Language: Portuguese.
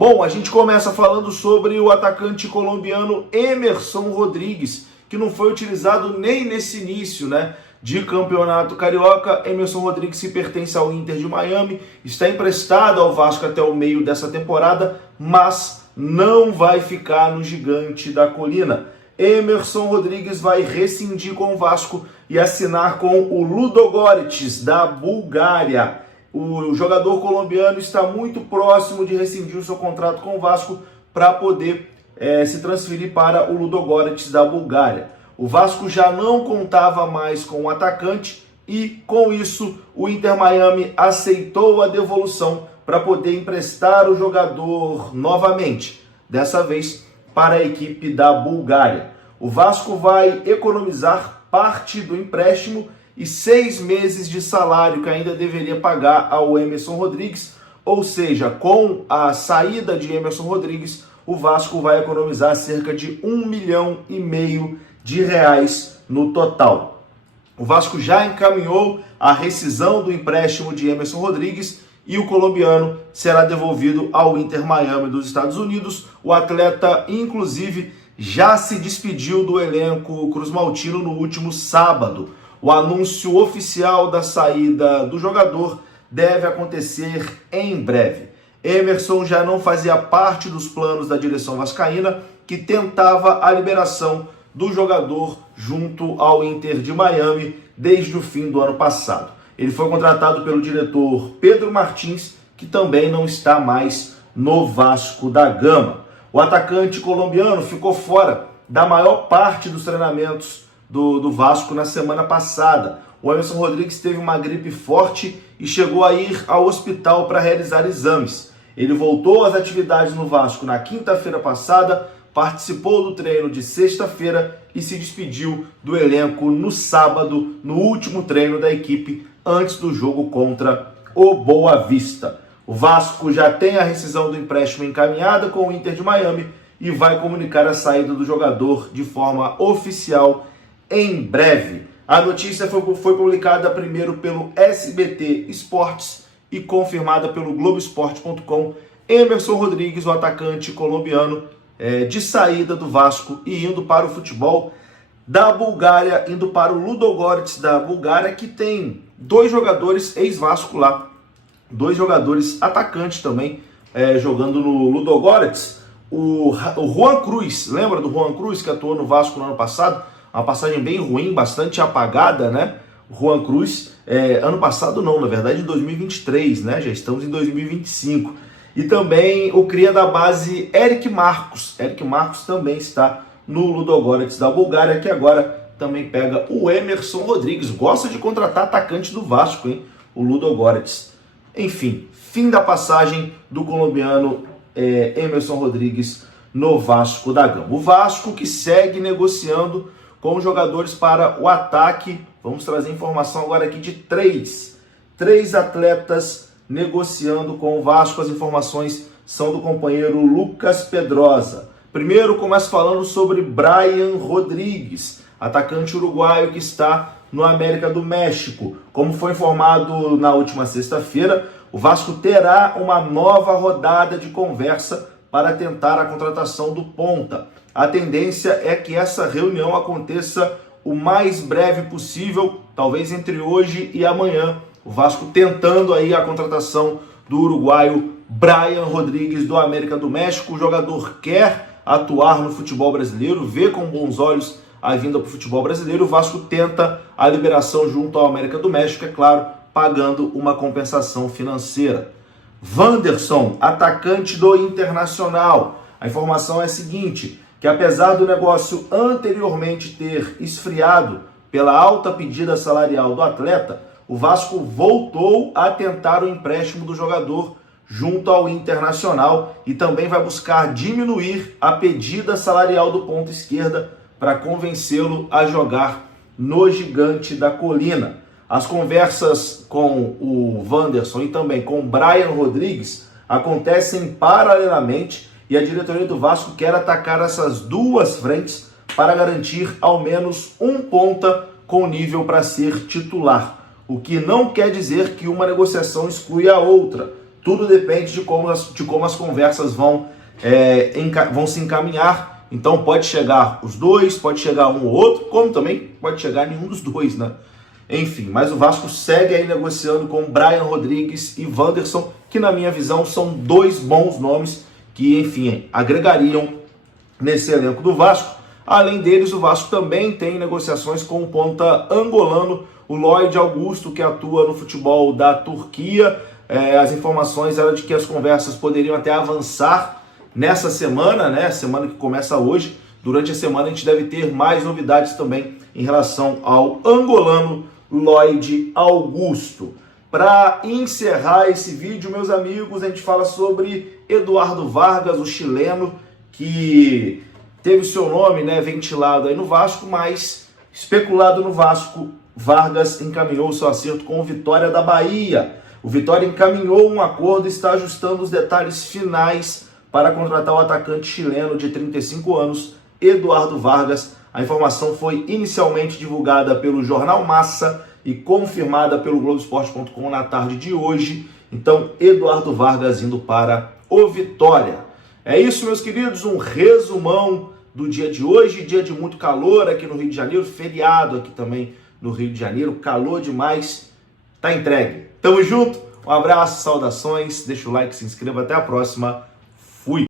Bom, a gente começa falando sobre o atacante colombiano Emerson Rodrigues, que não foi utilizado nem nesse início, de campeonato carioca. Emerson Rodrigues, que pertence ao Inter de Miami, está emprestado ao Vasco até o meio dessa temporada, mas não vai ficar no Gigante da Colina. Emerson Rodrigues vai rescindir com o Vasco e assinar com o Ludogorets da Bulgária. O jogador colombiano está muito próximo de rescindir o seu contrato com o Vasco para poder se transferir para o Ludogorets da Bulgária. O Vasco já não contava mais com o atacante e, com isso, o Inter Miami aceitou a devolução para poder emprestar o jogador novamente, dessa vez para a equipe da Bulgária. O Vasco vai economizar parte do empréstimo e 6 meses de salário que ainda deveria pagar ao Emerson Rodrigues, ou seja, com a saída de Emerson Rodrigues, o Vasco vai economizar cerca de R$1,5 milhão de reais no total. O Vasco já encaminhou a rescisão do empréstimo de Emerson Rodrigues e o colombiano será devolvido ao Inter Miami dos Estados Unidos. O atleta, inclusive, já se despediu do elenco cruzmaltino no último sábado. O anúncio oficial da saída do jogador deve acontecer em breve. Emerson já não fazia parte dos planos da direção vascaína, que tentava a liberação do jogador junto ao Inter de Miami desde o fim do ano passado. Ele foi contratado pelo diretor Pedro Martins, que também não está mais no Vasco da Gama. O atacante colombiano ficou fora da maior parte dos treinamentos do Vasco na semana passada. O Emerson Rodrigues teve uma gripe forte e chegou a ir ao hospital para realizar exames. Ele voltou às atividades no Vasco na quinta-feira passada, participou do treino de sexta-feira e se despediu do elenco no sábado, no último treino da equipe, antes do jogo contra o Boa Vista. O Vasco já tem a rescisão do empréstimo encaminhada com o Inter de Miami e vai comunicar a saída do jogador de forma oficial em breve. A notícia foi publicada primeiro pelo SBT Esportes e confirmada pelo Globoesporte.com. Emerson Rodrigues, o atacante colombiano, de saída do Vasco e indo para o futebol da Bulgária, indo para o Ludogorets da Bulgária, que tem 2 jogadores ex-Vasco lá, 2 jogadores atacantes também, jogando no Ludogorets. O Juan Cruz, lembra do Juan Cruz que atuou no Vasco no ano passado? Uma passagem bem ruim, bastante apagada, O Juan Cruz, ano passado não, na verdade em 2023, já estamos em 2025. E também o cria da base Eric Marcos. Eric Marcos também está no Ludogorets da Bulgária, que agora também pega o Emerson Rodrigues. Gosta de contratar atacante do Vasco, o Ludogorets. Enfim, fim da passagem do colombiano Emerson Rodrigues no Vasco da Gama. O Vasco que segue negociando com jogadores para o ataque. Vamos trazer informação agora aqui de 3 atletas negociando com o Vasco. As informações são do companheiro Lucas Pedrosa. Primeiro, começo falando sobre Brian Rodrigues, atacante uruguaio que está no América do México. Como foi informado na última sexta-feira, o Vasco terá uma nova rodada de conversa para tentar a contratação do ponta. A tendência é que essa reunião aconteça o mais breve possível, talvez entre hoje e amanhã. O Vasco tentando aí a contratação do uruguaio Brian Rodrigues do América do México. O jogador quer atuar no futebol brasileiro, vê com bons olhos a vinda para o futebol brasileiro. O Vasco tenta a liberação junto ao América do México, é claro, pagando uma compensação financeira. Wanderson, atacante do Internacional. A informação é a seguinte, que apesar do negócio anteriormente ter esfriado pela alta pedida salarial do atleta, o Vasco voltou a tentar o empréstimo do jogador junto ao Internacional e também vai buscar diminuir a pedida salarial do ponta esquerda para convencê-lo a jogar no Gigante da Colina. As conversas com o Wanderson e também com o Brian Rodrigues acontecem paralelamente e a diretoria do Vasco quer atacar essas 2 frentes para garantir ao menos um ponta com nível para ser titular. O que não quer dizer que uma negociação exclui a outra. tudo depende de como as conversas vão se encaminhar. Então pode chegar os dois, pode chegar um ou outro, como também pode chegar nenhum dos dois, né? Enfim, mas o Vasco segue aí negociando com Brian Rodrigues e Wanderson, que na minha visão são dois bons nomes que, enfim, agregariam nesse elenco do Vasco. Além deles, o Vasco também tem negociações com o ponta angolano, o Lloyd Augusto, que atua no futebol da Turquia. As informações eram de que as conversas poderiam até avançar nessa semana, né? Semana que começa hoje. Durante a semana a gente deve ter mais novidades também em relação ao angolano Lloyd Augusto. Para encerrar esse vídeo, meus amigos, a gente fala sobre Eduardo Vargas, o chileno, que teve seu nome, né, ventilado aí no Vasco, mas especulado no Vasco. Vargas encaminhou seu acerto com o Vitória da Bahia. O Vitória encaminhou um acordo e está ajustando os detalhes finais para contratar o atacante chileno de 35 anos, Eduardo Vargas. A informação foi inicialmente divulgada pelo Jornal Massa e confirmada pelo Globoesporte.com na tarde de hoje. Então, Eduardo Vargas indo para o Vitória. É isso, meus queridos, um resumão do dia de hoje, dia de muito calor aqui no Rio de Janeiro, feriado aqui também no Rio de Janeiro, calor demais, tá entregue. Tamo junto, um abraço, saudações, deixa o like, se inscreva, até a próxima.